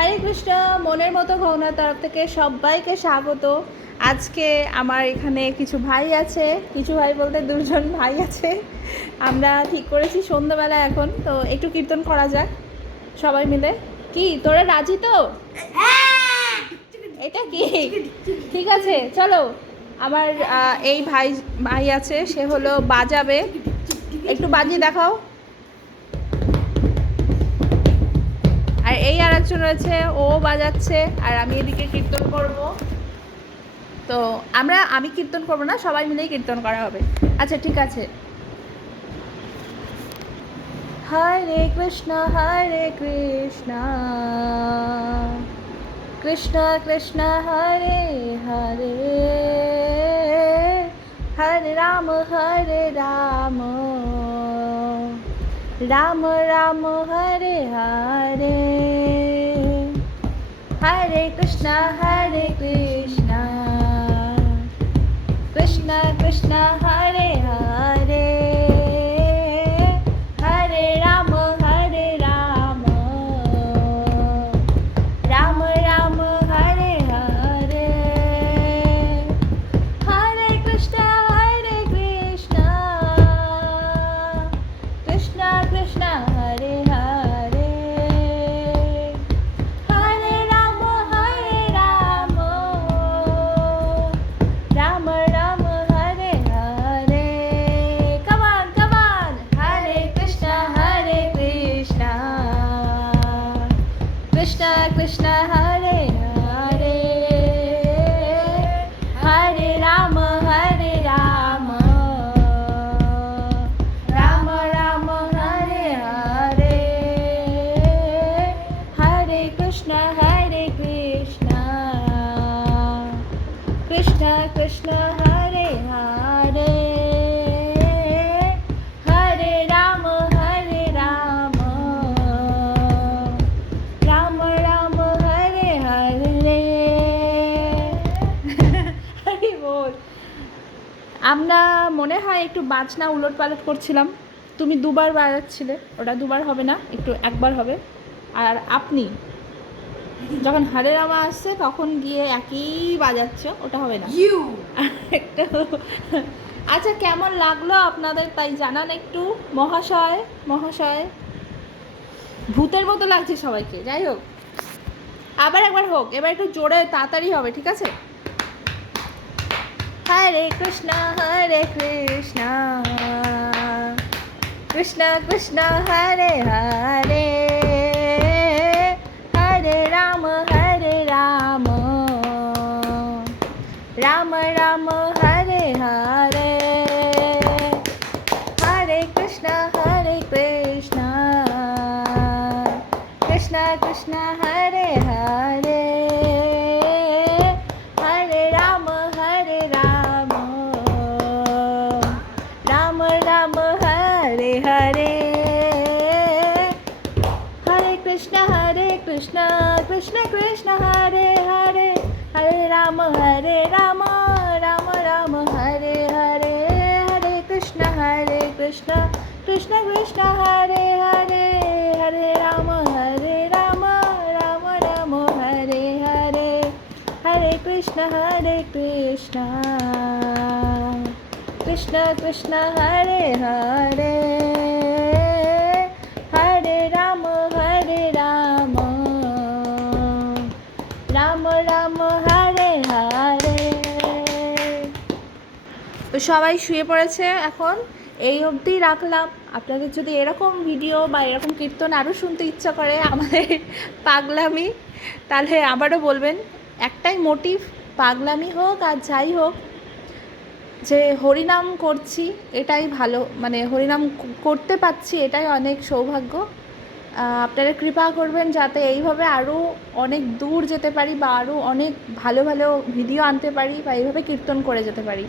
হরে কৃষ্ণ। মনের মতো গহনার তরফ থেকে সবাইকে স্বাগত। আজকে আমার এখানে কিছু ভাই আছে, কিছু ভাই বলতে দুজন ভাই আছে। আমরা ঠিক করেছি সন্ধ্যাবেলা এখন তো একটু কীর্তন করা যাক সবাই মিলে। কি তোরা রাজি তো? এটা কি ঠিক আছে? চলো। আমার এই ভাই ভাই আছে, সে হলো বাজাবে। একটু বাজিয়ে দেখাও। আর এই আর একজন রয়েছে, ও বাজাচ্ছে আর আমি এদিকে কীর্তন করব। তো আমি কীর্তন করব না, সবাই মিলেই কীর্তন করা হবে। আচ্ছা ঠিক আছে। হরে কৃষ্ণ কৃষ্ণ কৃষ্ণ হরে হরে, হরে রাম রাম রাম হরে হরে, হরে কৃষ্ণ কৃষ্ণ কৃষ্ণ হরে হরে, হরে রাম রাম রাম হরে হরে, হরে কৃষ্ণ কৃষ্ণ কৃষ্ণ হরে হরে, হরে রাম রাম রাম হরে হরে। কমান কমান, হরে কৃষ্ণ কৃষ্ণ কৃষ্ণ হরে হরে, হরে রাম রাম রাম হরে হরে, হরে কৃষ্ণ কৃষ্ণ কৃষ্ণ হরে হরে, হরে রাম রাম রাম হরে হরে। হরি বল। আমরা মনে হয় একটু বাজনা উলট পালট করছিলাম। তুমি দুবার বাজাচ্ছিলে, ওটা দুবার হবে না, একবার হবে। আর আপনি যখন হরে রামা আসছে তখন গিয়ে একই বাজাচ্ছ, ওটা হবে না। একটা আচ্ছা, কেমন লাগলো আপনাদের তাই জানান একটু। মহাশয় ভূতের মতো লাগছে সবাইকে। যাই হোক, আবার একবার হোক, এবার একটু জোরে তাড়াতাড়ি হবে, ঠিক আছে? হরে কৃষ্ণ কৃষ্ণ কৃষ্ণ হরে হরে, হরে রাম রাম রাম হরে হরে, হরে কৃষ্ণ কৃষ্ণ কৃষ্ণ হরে হরে, হরে রাম রাম রাম হরে হরে, হরে কৃষ্ণ কৃষ্ণ কৃষ্ণ হরে হরে, হরে রাম রাম রাম হরে হরে, হরে কৃষ্ণ কৃষ্ণ কৃষ্ণ হরে হরে, হরে রাম রাম রাম হরে হরে, হরে কৃষ্ণ কৃষ্ণ কৃষ্ণ হরে হরে, হরে রাম রাম রাম হরে হরে। তো সবাই শুয়ে পড়েছে এখন, এই অবধি রাখলাম। আপনাদের যদি এরকম ভিডিও বা এরকম কীর্তন আরও শুনতে ইচ্ছা করে আমাদের পাগলামি, তাহলে আবারও বলবেন। একটাই মোটিভ, পাগলামি হোক আর যাই হোক, যে হরিনাম করছি এটাই ভালো, মানে হরিনাম করতে পারছি এটাই অনেক সৌভাগ্য। আপনারা কৃপা করবেন যাতে এইভাবে আরও অনেক দূর যেতে পারি বা আরও অনেক ভালো ভালো ভিডিও আনতে পারি বা এইভাবে কীর্তন করে যেতে পারি।